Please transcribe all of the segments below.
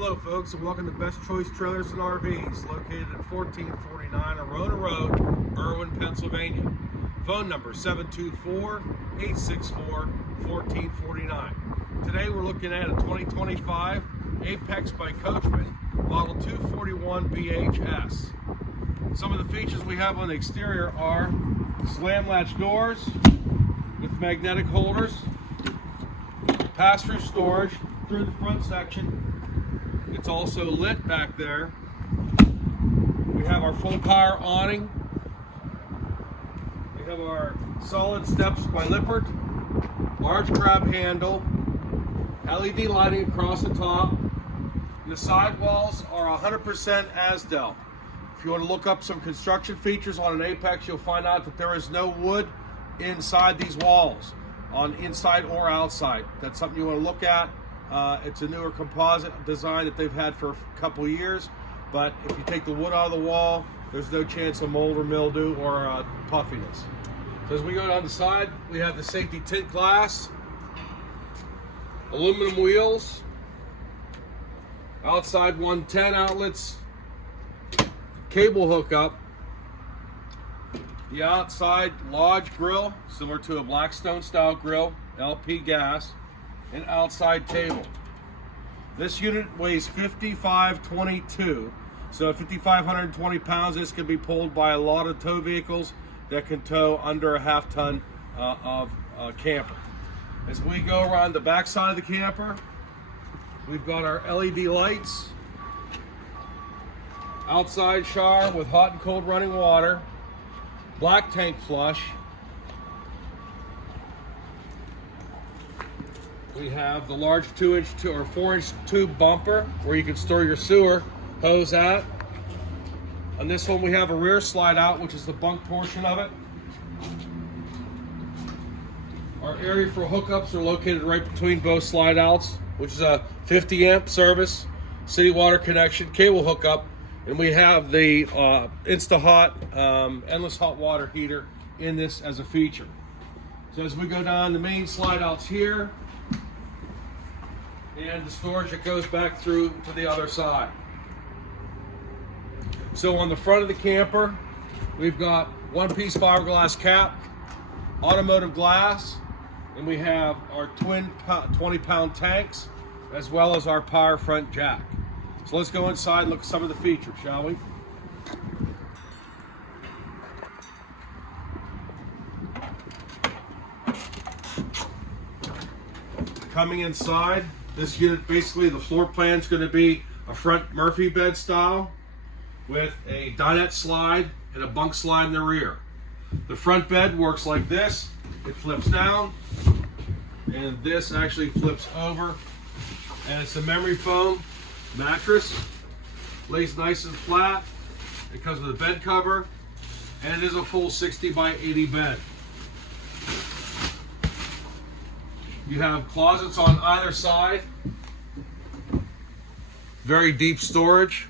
Hello folks, and welcome to Best Choice Trailers and RVs, located at 1449 Arona Road, Irwin, Pennsylvania. Phone number 724-864-1449. Today we're looking at a 2025 Apex by Coachmen, model 241 BHS. Some of the features we have on the exterior are slam latch doors with magnetic holders, pass-through storage through the front section. It's also lit back there. We have our full power awning. We have our solid steps by Lippert, large crab handle, LED lighting across the top. And the sidewalls are 100% Azdel. If you want to look up some construction features on an Apex, you'll find out that there is no wood inside these walls, on inside or outside. That's something you want to look at. It's a newer composite design that they've had for a couple years, but if you take the wood out of the wall, there's no chance of mold or mildew or puffiness. So as we go down the side, we have the safety tint glass, aluminum wheels, outside 110 outlets, cable hookup, the outside Lodge grill, similar to a Blackstone style grill, LP gas, and outside table. This unit weighs 5,522, so 5,520 pounds. This can be pulled by a lot of tow vehicles that can tow under a half-ton of camper. As we go around the back side of the camper, we've got our LED lights, outside shower with hot and cold running water, black tank flush. We have the large 2-inch or 4-inch tube bumper where you can store your sewer hose at. On this one we have a rear slide out, which is the bunk portion of it. Our area for hookups are located right between both slide outs, which is a 50 amp service, city water connection, cable hookup, and we have the Insta-Hot endless hot water heater in this as a feature. So as we go down the main slide outs here, and the storage that goes back through to the other side. So on the front of the camper, we've got one-piece fiberglass cap, automotive glass, and we have our twin 20-pound tanks, as well as our power front jack. So let's go inside and look at some of the features, shall we? Coming inside, this unit, basically the floor plan is going to be a front Murphy bed style with a dinette slide and a bunk slide in the rear. The front bed works like this. It flips down, and this actually flips over, and it's a memory foam mattress. Lays nice and flat because of the bed cover, and it is a full 60 by 80 bed. You have closets on either side, very deep storage.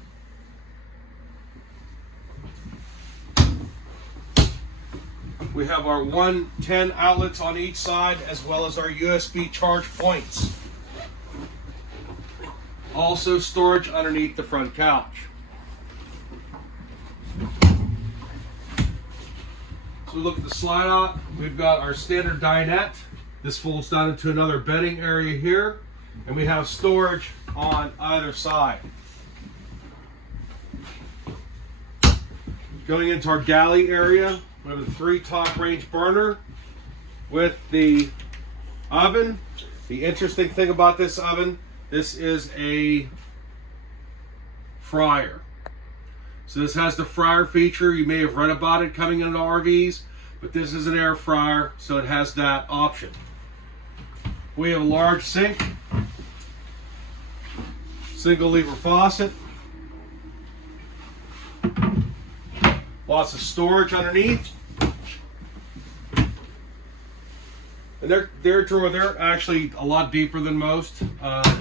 We have our 110 outlets on each side, as well as our USB charge points. Also storage underneath the front couch. So look at the slide out. We've got our standard dinette. This folds down into another bedding area here, and we have storage on either side. Going into our galley area, we have a 3 top range burner with the oven. The interesting thing about this oven, this is a fryer. So this has the fryer feature. You may have read about it coming into RVs, but this is an air fryer, so it has that option. We have a large sink, single lever faucet, lots of storage underneath, and they're actually a lot deeper than most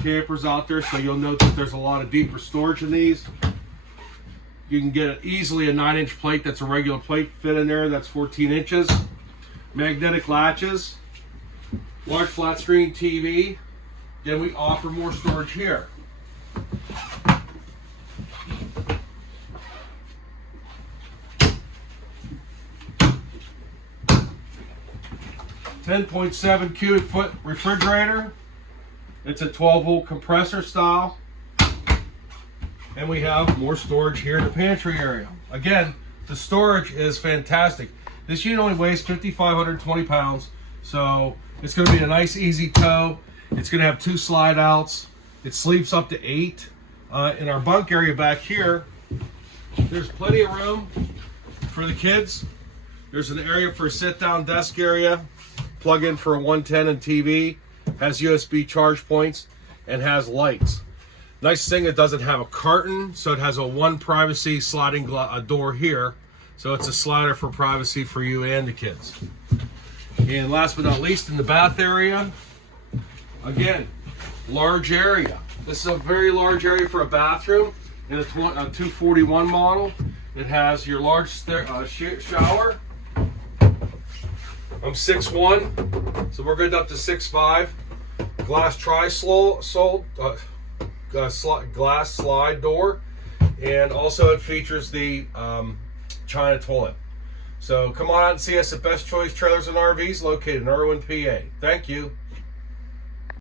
campers out there, so you'll note that there's a lot of deeper storage in these. You can get easily a 9-inch plate. That's a regular plate fit in there. That's 14 inches. Magnetic latches. Large flat screen TV. Then we offer more storage here. .7 cubic foot refrigerator. It's a 12-volt compressor style. And we have more storage here in the pantry area. Again, the storage is fantastic. This unit only weighs 5,520 pounds, so it's going to be a nice easy tow. It's going to have 2 slide outs. It sleeps up to 8. In our bunk area back here, there's plenty of room for the kids. There's an area for a sit-down desk area, plug in for a 110 and TV, has USB charge points, and has lights. Nice thing, it doesn't have a curtain, so it has a one privacy sliding door here. So it's a slider for privacy for you and the kids. And last but not least, in the bath area, again, large area. This is a very large area for a bathroom in a 241 model. It has your large shower. I'm 6'1", so we're good up to 6'5". Glass glass slide door, and also it features the China toilet. So come on out and see us at Best Choice Trailers and RVs, located in Irwin, PA. Thank you.